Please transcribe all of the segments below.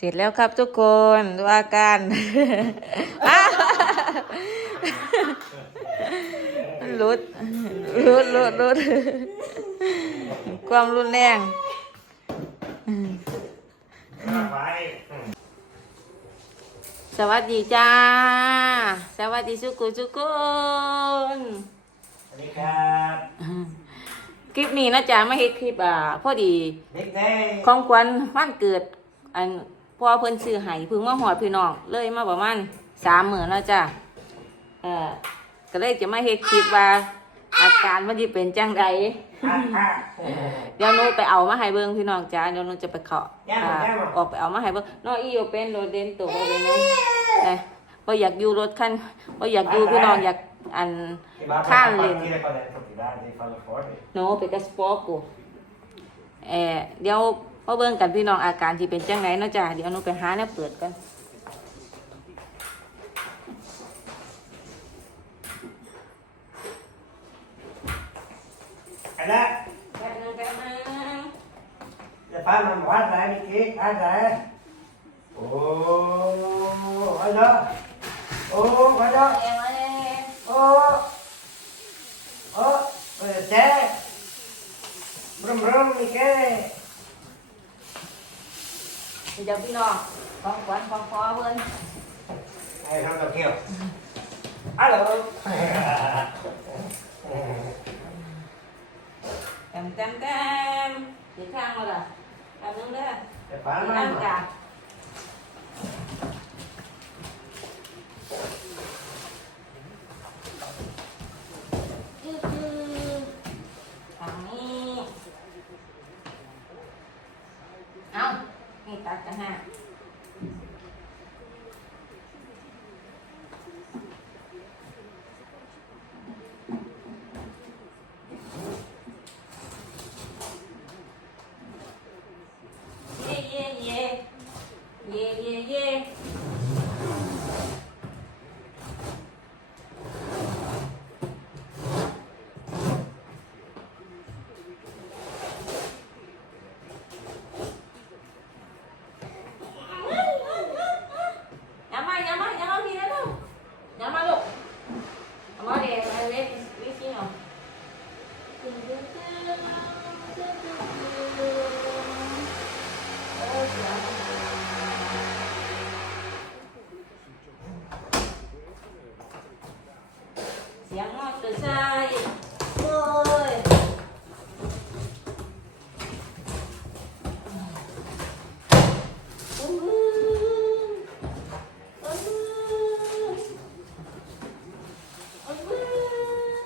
เสร็จแล้วครับทุกคนดูอาการอ้าวรุดรุดรุดรุดความรุนแรงไว้สวัสดีจ้า สวัสดีสุกุสุกุนสวัสดีครับคลิปนี้นะจ๊ะไม่เฮ็ดคลิปอ่าพอดีเด็กเด้ของขวัญวันเกิดอัน พ่อเพิ่นซื้อให้เพึ่งมาหอดพี่น้องเลยมาประมาณสามหมื่นแล้วจ้ะเออก็เลยจะมาเฮ็ดคลิปว่า อาการมันจะเป็นจังใดอะอะเดี๋ยวหนูไปเอามาให้เบิ่งพี่น้องจ้าเดี๋ยวหนูจะไปเคาะย่ามาอ่าย่ามาออกไปเอามาให้เบิ่งน้องอีโยเป็นโรเดนตัวบ่เป็นเลยแต่บ่อยากอยู่รถคันบ่อยากอยู่พี่น้องอยากอันข้างเลนที่ได้ก็ได้ปฏิบัติที่ฟังฟอร์ดโนไปกับสปอร์กูเออเดี๋ยว มาเบิ่งกันพี่น้องอาการที่เป็นจังไดเนาะจ้าเดี๋ยวหนูไปหาแนวเปิดกันอันนั้นแป๊บนึงแป๊บนึงจะพามันวัดไหนมีกิ๊กวัดไหนโอ้วัดเนาะโอ้วัดเนาะเอ้ยโอ้โอ้เปิดแจ๊บรมบรมมีแก่ เดี๋ยวพี่น้องของขวัญของพอเพิ่นไอ้ทำกับเกี่ยวฮัลโหลแต้มแต้มแต้มสีข้างมาล่ะแป๊บนึงเด้อจะพาสีมันน้ำจ้าทางนี้เอานี่ตัดกันฮะ เย่เย่เย่เย่เย่เย่อ ย่ามาอย่ามาอย่ามาพี่นะลูกอย่ามาลูกอามาเดี๋ยวเอาเล่นวิธีหน่อยเออเดี๋ยวเสียงมอเตอร์ไซค์โอ้ยอื้อหืออื้อหืออื้อหือ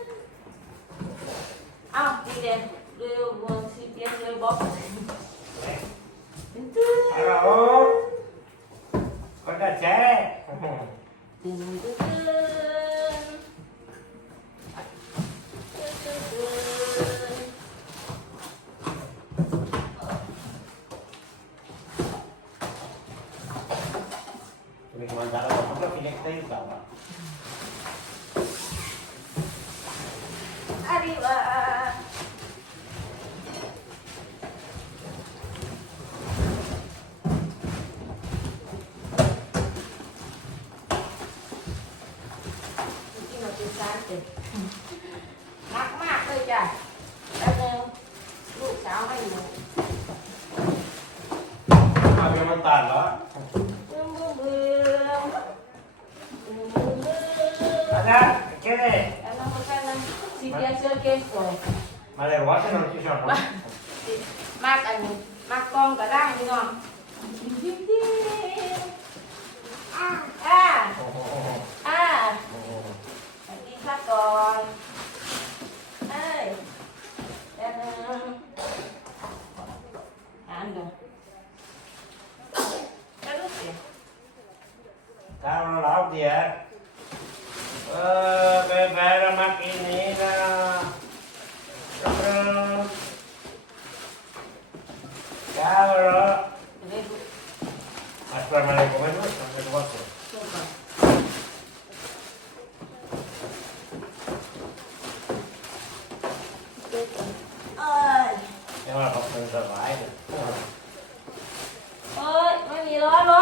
เอ้าดีเด่นดูบนซีเตียนเลยบอกตึ้ง ฮัลโหลคนละแจ๊ ตึ้งตึ้งตึ้งตึ้งตึ้งตึ้ง มีคนมาแล้วผมก็ฟิเล็กซ์ต่อมา Arriba. Interesante. มักมากเลยจ้ะแล้วเจอลูกสาวไม่อยู่มาเป็นมันตัดเหรอบึ้มบึ้มบึ้มบึ้มบึ้มบึ้มอาจารย์แค่นี้แล้วน้องก็นั่งซีเรียสเซอร์เกมสวยมาเลยวัดที่เราที่ชอบมากอันนี้มากกองกระด้างพี่น้องยิ้มยิ้มอ่าอ่า โอ้โห อ่าสวัสดีครับ ก่อนเอ้ยแป๊บนึงอ่านดูแล้วลูกเสีย ถ้าเราเล่าเดียเออไปไปเรามากินนี้นะเออก้าวเหรอ จะได้ดู Assalamualaikum warahmatullahi wabarakatuh. ลูกก่อนเอ้ ย Yang apa pun terbaik. เอ้ยไม่มีล้อร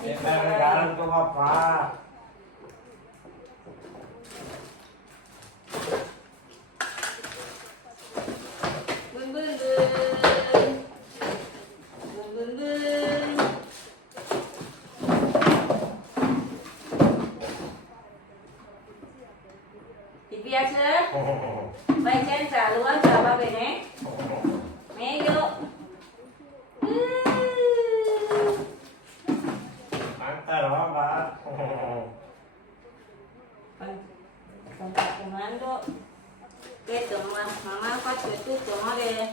Để ba cái gà lên có bắp phá. บึ้นบึ้นบึ้นบึ้นบึ้นบึ้นพี่เปียกเชื่อไปเช่นจ่าล้วนจ่าบ้าไปไหนแม่เยอะอื้อ Ăn ta đó bà. มันต้องจับตรงนั้นด้วยเกตัวมามามาก็ช่วยตู้ตัวมาเลย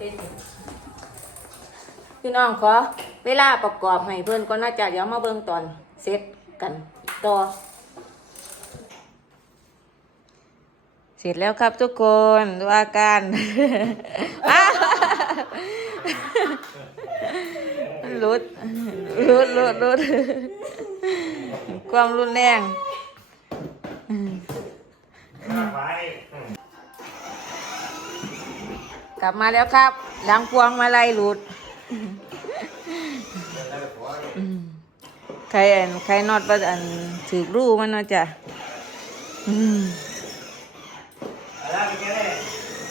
เป็นพี่น้องขอเวลาประกอบให้เพื่อนก็น่าจะเดี๋ยวมาเบิ่งตอนเสร็จกันต่อเสร็จแล้วครับทุกคนดูอาการรุดรุดรุดรุดความรุนแรง Bà phải. กลับมาแล้วครับหลังพวงมาลัยหลุดอืมใครอันใครนอดว่าอันถือรูมันเนาะจ้ะอืม Ở đây cái này.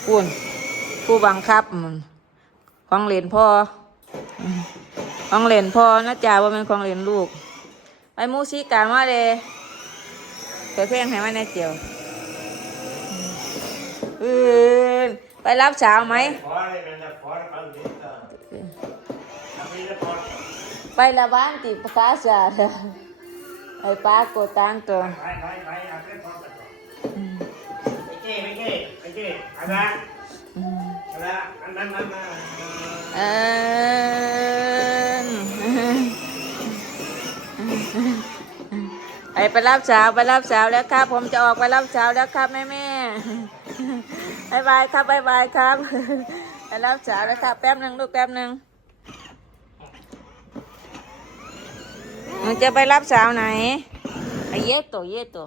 พูนผู้บังคับอืมของเหรียญพ่ออืมของเหรียญพ่อนะจ๊ะว่าเป็นของเหรียญลูกไปมูซีการว่าเลยเปิดเพลงให้มันในเจียวอืน ไปรับสาวไหม Phó đây mình là phó nó bằng gì đó. Làm gì đó phó. ไปละบ้านติประกาศาไอ้ป้าโกตังตัว Phải phải phải ăn cái phó này. Cái kia cái kia cái kia. Ăn ra. อืม Ăn ra. Ăn ăn ăn. ăn. เอิ้นไปไปรับสาวไปรับสาวแล้วครับ ผมจะออกไปรับสาวแล้วครับแม่แม่ บายบายครับบายบายครับไปรับสาวแล้วครับแป๊บหนึ่งลูกแป๊บหนึ่งหนูจะไปรับสาวไหนไอเยตโตเอเยตโต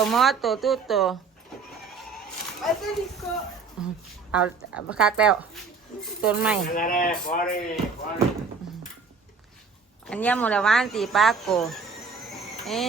วมอตัวตู้ตัวเอาเอาคักแล้วต้นใหม่ Ăn ra đây. Phó đi. Phó đi. อันเนี้มูลวานตีปากโกเอ๊